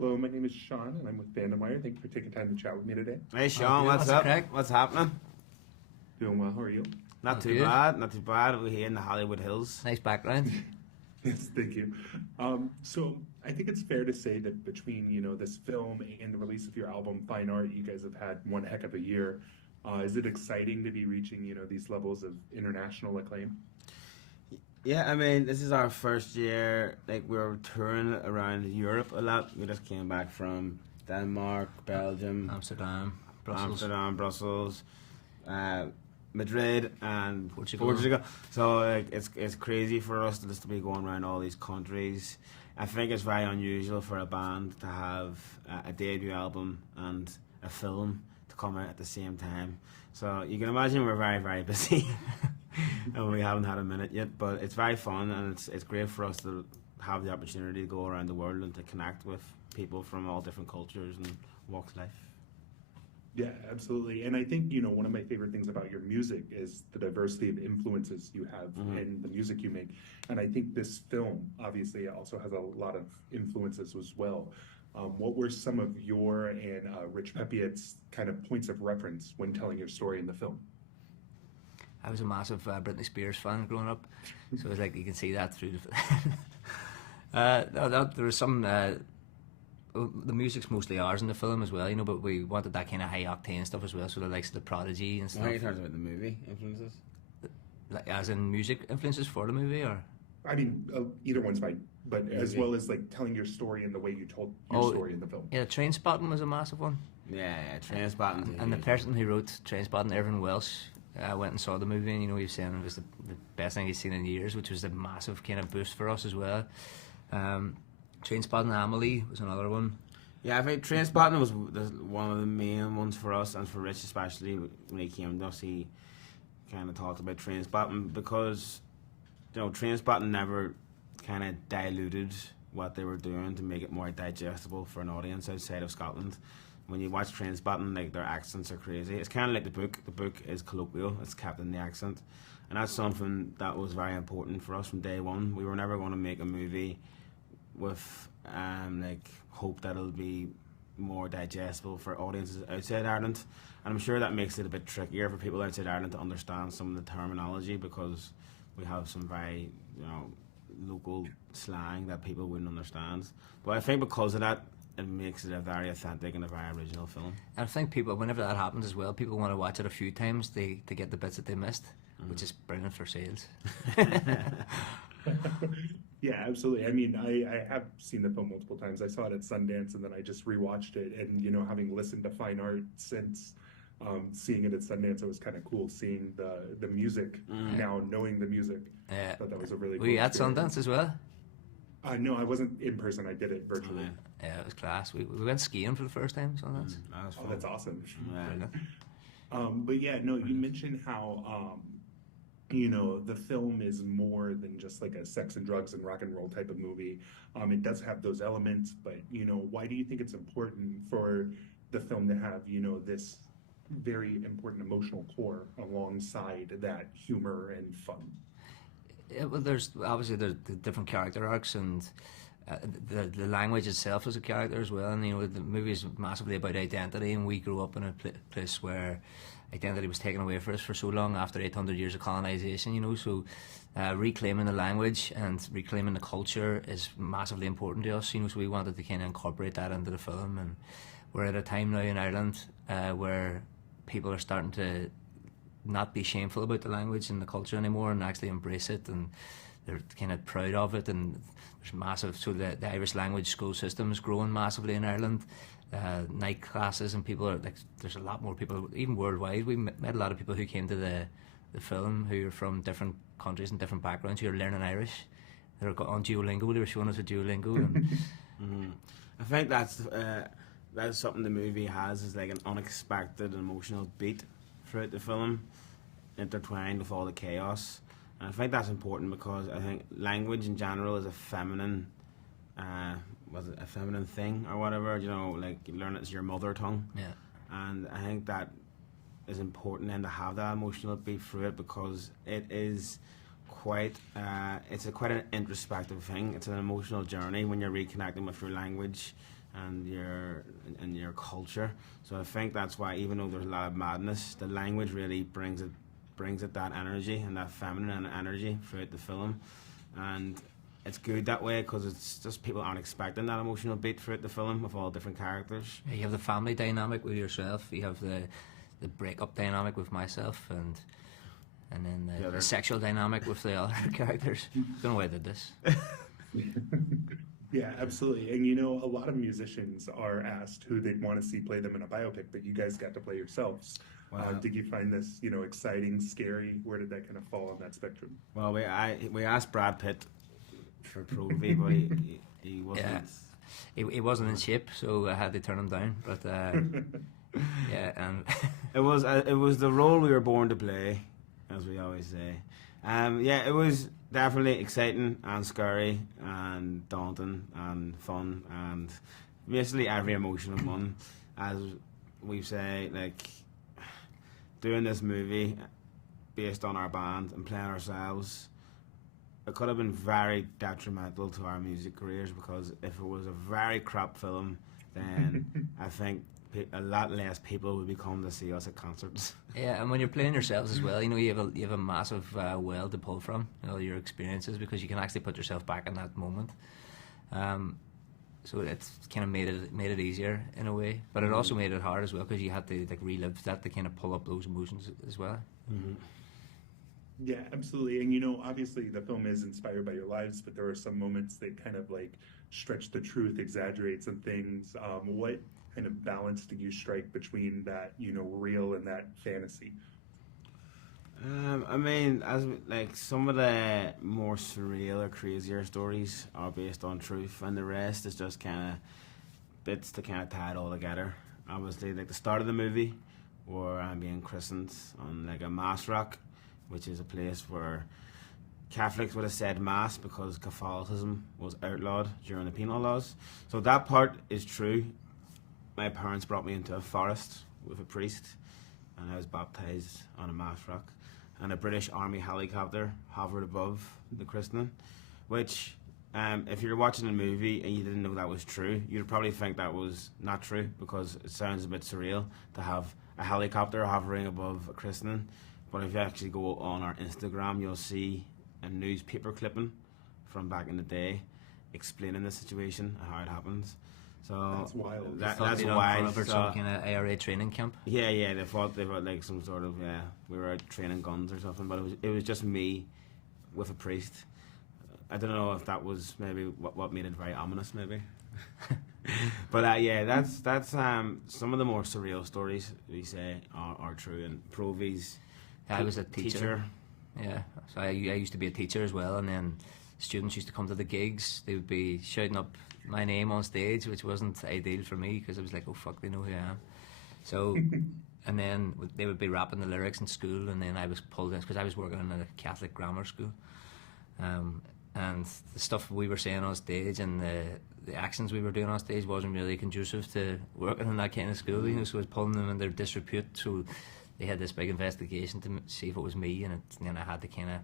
Hello, my name is Sean, and I'm with FandomWire. Thank you for taking time to chat with me today. Hey Sean, what's up? What's happening? Doing well. How are you? Not too bad. Not too bad. We're here in the Hollywood Hills. Nice background. Yes, thank you. So I think it's fair to say that between this film and the release of your album Fine Art, you guys have had one heck of a year. Is it exciting to be reaching these levels of international acclaim? Yeah, I mean, this is our first year. Like, we're touring around Europe a lot. We just came back from Denmark, Belgium, Amsterdam, Brussels, Madrid, and Portugal. So like, it's crazy for us just to be going around all these countries. I think it's very unusual for a band to have a debut album and a film to come out at the same time. So you can imagine we're very, very busy. And we haven't had a minute yet, but it's very fun, and it's great for us to have the opportunity to go around the world and to connect with people from all different cultures and walks of life. Yeah, absolutely. And I think, one of my favorite things about your music is the diversity of influences you have in the music you make. And I think this film obviously also has a lot of influences as well. What were some of your and Rich Pepiet's kind of points of reference when telling your story in the film? I was a massive Britney Spears fan growing up, so it's like you can see that through the. There was some. The music's mostly ours in the film as well, but we wanted that kind of high octane stuff as well. So the likes of the Prodigy and stuff. Why are you talking about the movie influences? Like, as in music influences for the movie, or? I mean, either one's fine, but as well as like telling your story and the way you told your story in the film. Yeah, Trainspotting was a massive one. Yeah, Trainspotting. And the person who wrote Trainspotting, Irvin Welsh, went and saw the movie, and he was saying it was the best thing he's seen in years, which was a massive kind of boost for us as well. Trainspotting Amelie was another one. Yeah, I think Trainspotting was one of the main ones for us, and for Rich especially. When he came to us, he kind of talked about Trainspotting because Trainspotting never kind of diluted what they were doing to make it more digestible for an audience outside of Scotland. When you watch Trainspotting, like, their accents are crazy. It's kind of like the book. The book is colloquial. It's kept in the accent. And that's something that was very important for us from day one. We were never going to make a movie with hope that it'll be more digestible for audiences outside Ireland. And I'm sure that makes it a bit trickier for people outside Ireland to understand some of the terminology, because we have some very, local slang that people wouldn't understand. But I think because of that, it makes it a very authentic and a very original film. And I think people, whenever that happens as well, people want to watch it a few times to get the bits that they missed, which is brilliant for sales. Yeah, absolutely. I mean, I have seen the film multiple times. I saw it at Sundance, and then I just rewatched it. And, having listened to Fine Art since seeing it at Sundance, it was kind of cool seeing the music, now knowing the music. Yeah. I thought that was a really cool Were you at experience. Sundance as well? No, I wasn't in person. I did it virtually. Yeah, it was class. We went skiing for the first time, Sundance. That was fun. Oh, that's awesome. Yeah. But yeah, no, you mentioned how the film is more than just like a sex and drugs and rock and roll type of movie. It does have those elements, but why do you think it's important for the film to have this very important emotional core alongside that humor and fun? Yeah, well, there's obviously the different character arcs, and the language itself is a character as well. And the movie is massively about identity, and we grew up in a place where identity was taken away from us for so long after 800 years of colonization. So reclaiming the language and reclaiming the culture is massively important to us. So we wanted to kind of incorporate that into the film, and we're at a time now in Ireland where people are starting to not be shameful about the language and the culture anymore, and actually embrace it, and they're kind of proud of it. And there's massive, so the Irish language school system is growing massively in Ireland. Night classes, and people are like, there's a lot more people, even worldwide. We met a lot of people who came to the film who are from different countries and different backgrounds who are learning Irish. They're on Duolingo. They were showing us a Duolingo. And I think that's something the movie has, is like an unexpected emotional beat throughout the film, intertwined with all the chaos. And I think that's important because I think language in general is a feminine thing or whatever, like you learn it's your mother tongue. Yeah. And I think that is important then to have that emotional beat through it, because it is quite an introspective thing. It's an emotional journey when you're reconnecting with your language and your culture. So I think that's why, even though there's a lot of madness, the language really brings it that energy and that feminine energy throughout the film, and it's good that way because it's just people aren't expecting that emotional beat throughout the film with all different characters. Yeah, you have the family dynamic with yourself. You have the breakup dynamic with myself, and then the sexual dynamic with the other characters. Don't know why I did this. Yeah, absolutely. And a lot of musicians are asked who they'd want to see play them in a biopic, but you guys got to play yourselves. Wow. Did you find this, exciting, scary? Where did that kind of fall on that spectrum? Well, we asked Brad Pitt for Próvai, but he wasn't. Yeah, he wasn't in shape, so I had to turn him down. But yeah, and it was the role we were born to play, as we always say. Yeah, it was definitely exciting and scary and daunting and fun and basically every emotion in one. As we say, like, doing this movie based on our band and playing ourselves, it could have been very detrimental to our music careers, because if it was a very crap film, then I think a lot less people would be coming to see us at concerts. Yeah, and when you're playing yourselves as well, you have a massive well to pull from, your experiences, because you can actually put yourself back in that moment. So it's kind of made it easier in a way, but it also made it hard as well, because you had to relive that to kind of pull up those emotions as well. Mm-hmm. Yeah, absolutely. And obviously the film is inspired by your lives, but there are some moments that kind of like stretch the truth, exaggerate some things. What kind of balance do you strike between that, real and that fantasy? I mean, some of the more surreal or crazier stories are based on truth, and the rest is just kind of bits to kind of tie it all together. Obviously, like the start of the movie, where I'm being christened on like a mass rock, which is a place where Catholics would have said mass because Catholicism was outlawed during the penal laws. So that part is true. My parents brought me into a forest with a priest, and I was baptised on a mass rock, and a British Army helicopter hovered above the christening, which if you're watching a movie and you didn't know that was true, you'd probably think that was not true, because it sounds a bit surreal to have a helicopter hovering above a christening. But if you actually go on our Instagram, you'll see a newspaper clipping from back in the day explaining the situation and how it happens. So that's wild. That's wild. For some kind of IRA training camp. Yeah. They thought they were like some sort of we were out training guns or something. But it was just me with a priest. I don't know if that was maybe what made it very ominous, maybe. But that's some of the more surreal stories we say are true. And Próvai's I was a teacher. Yeah, so I used to be a teacher as well, and then students used to come to the gigs. They would be shouting up my name on stage, which wasn't ideal for me, because I was like, oh fuck, they know who I am. So, and then they would be rapping the lyrics in school, and then I was pulled in, because I was working in a Catholic grammar school, and the stuff we were saying on stage and the actions we were doing on stage wasn't really conducive to working in that kind of school, so I was pulling them in their disrepute. So they had this big investigation to see if it was me, and then I had to kind of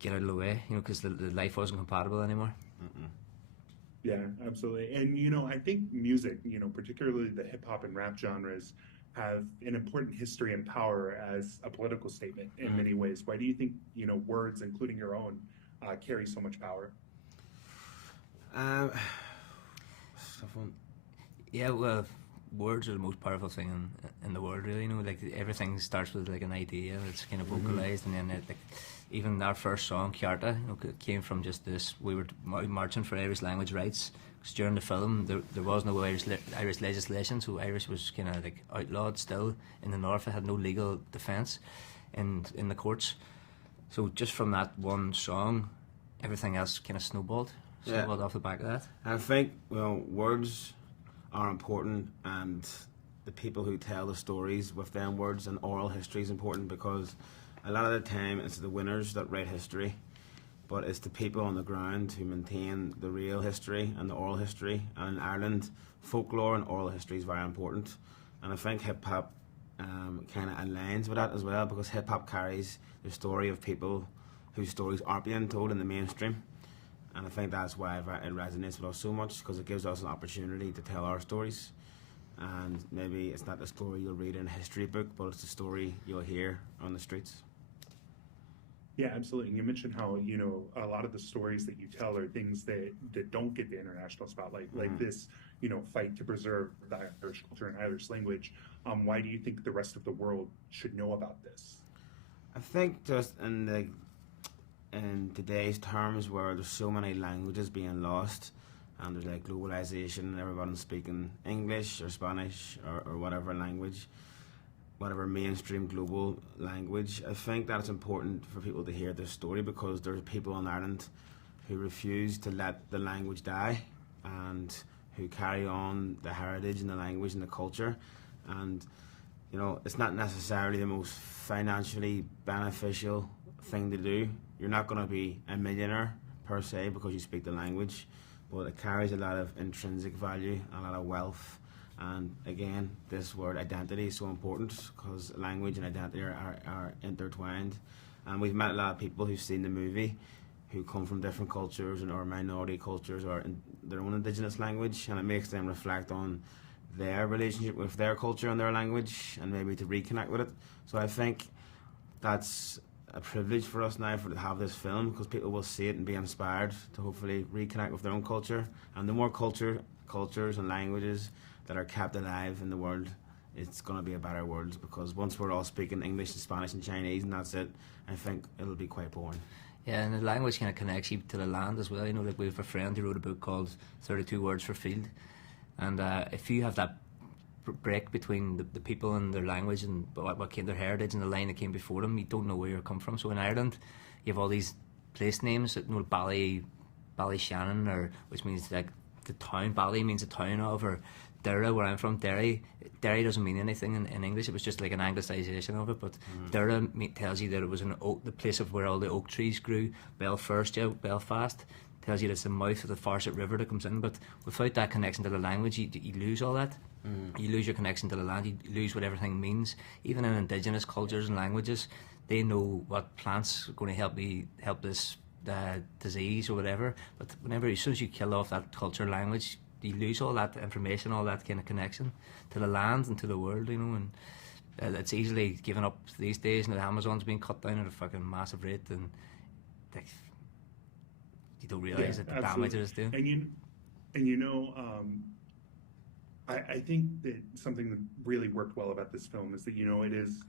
get out of the way, because the life wasn't compatible anymore. Mm-mm. Yeah, absolutely. And, I think music, particularly the hip hop and rap genres, have an important history and power as a political statement in many ways. Why do you think, words, including your own, carry so much power? Yeah, well, words are the most powerful thing in the world, really. Like everything starts with like an idea, it's kind of vocalized, and then even our first song, Ciarta, came from just this. We were marching for Irish language rights, because during the film there was no Irish legislation, so Irish was kind of like outlawed still in the north. It had no legal defence in the courts. So just from that one song, everything else kind of snowballed off the back of that. I think words are important, and the people who tell the stories with them words, and oral history is important, because a lot of the time it's the winners that write history, but it's the people on the ground who maintain the real history and the oral history. And in Ireland, folklore and oral history is very important, and I think hip hop kind of aligns with that as well, because hip hop carries the story of people whose stories aren't being told in the mainstream, and I think that's why it resonates with us so much, because it gives us an opportunity to tell our stories. And maybe it's not the story you'll read in a history book, but it's the story you'll hear on the streets. Yeah, absolutely. And you mentioned how, a lot of the stories that you tell are things that don't get the international spotlight, like this, fight to preserve the Irish culture and Irish language. Why do you think the rest of the world should know about this? I think just in today's terms, where there's so many languages being lost, and there's like globalization and everyone's speaking English or Spanish or whatever language, whatever mainstream global language, I think that it's important for people to hear this story, because there's people in Ireland who refuse to let the language die, and who carry on the heritage and the language and the culture. And it's not necessarily the most financially beneficial thing to do. You're not going to be a millionaire per se because you speak the language, but it carries a lot of intrinsic value, a lot of wealth. And again, this word identity is so important, because language and identity are intertwined. And we've met a lot of people who've seen the movie who come from different cultures or minority cultures or in their own indigenous language, and it makes them reflect on their relationship with their culture and their language, and maybe to reconnect with it. So I think that's a privilege for us now to have this film, because people will see it and be inspired to hopefully reconnect with their own culture. And the more cultures and languages that are kept alive in the world, it's going to be a better world, because once we're all speaking English and Spanish and Chinese and that's it, I think it'll be quite boring. Yeah, and the language kind of connects you to the land as well. Like we have a friend who wrote a book called 32 Words for Field, and if you have that break between the people and their language and what came, their heritage and the line that came before them, you don't know where you're come from. So in Ireland, you have all these place names, Ballyshannon, or which means like the town. Bally means the town of, or Dara, where I'm from, Derry doesn't mean anything in English. It was just like an anglicisation of it. But Dara tells you that it was the place of where all the oak trees grew. Belfast tells you that it's the mouth of the Farset River that comes in. But without that connection to the language, you lose all that. You lose your connection to the land. You lose what everything means. Even in indigenous cultures and languages, they know what plants are going to help this disease or whatever. But as soon as you kill off that culture, language, you lose all that information, all that kind of connection to the land and to the world, and it's easily given up these days. And the Amazon's being cut down at a fucking massive rate, and you don't realise that the damage it is doing. I think that something that really worked well about this film is that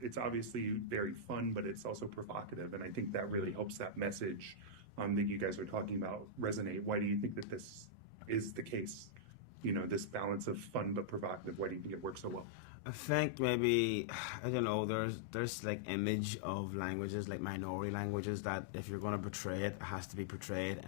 it's obviously very fun, but it's also provocative, and I think that really helps that message that you guys are talking about resonate. Why do you think that this is the case? This balance of fun but provocative. Why do you think it works so well? I think maybe, I don't know, there's like image of languages, like minority languages, that if you're going to portray it, it has to be portrayed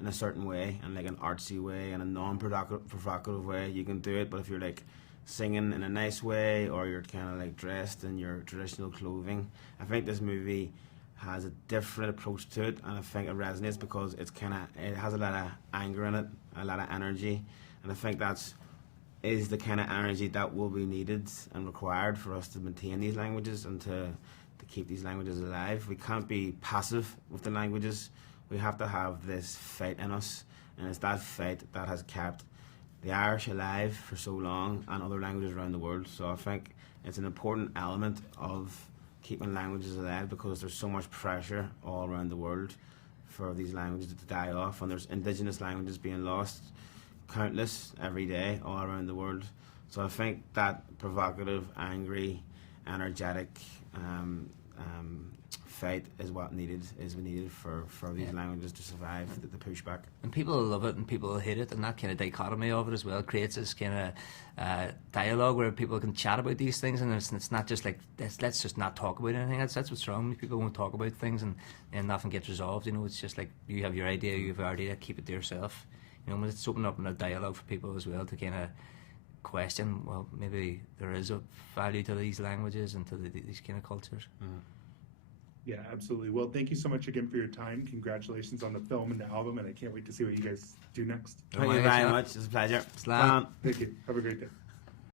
in a certain way, and like an artsy way and a non-provocative way. You can do it, but if you're like singing in a nice way, or you're kind of like dressed in your traditional clothing, I think this movie has a different approach to it, and I think it resonates because it has a lot of anger in it, a lot of energy, and I think is the kind of energy that will be needed and required for us to maintain these languages and to keep these languages alive. We can't be passive with the languages. We have to have this fight in us, and it's that fight that has kept the Irish alive for so long, and other languages around the world. So I think it's an important element of keeping languages alive, because there's so much pressure all around the world for these languages to die off, and there's indigenous languages being lost, countless, every day all around the world. So I think that provocative, angry, energetic fight is needed for these languages to survive, the pushback. And people love it and people hate it, and that kind of dichotomy of it as well creates this kind of dialogue where people can chat about these things, and it's not just like let's just not talk about anything. That's what's wrong. People won't talk about things and nothing gets resolved. It's just like you have your idea, you have your idea, keep it to yourself. It's opening up a dialogue for people as well to kind of question, well, maybe there is a value to these languages and to these kind of cultures. Yeah, absolutely. Well, thank you so much again for your time. Congratulations on the film and the album, and I can't wait to see what you guys do next. Thank you very much. It's a pleasure. Slam. Thank you. Have a great day.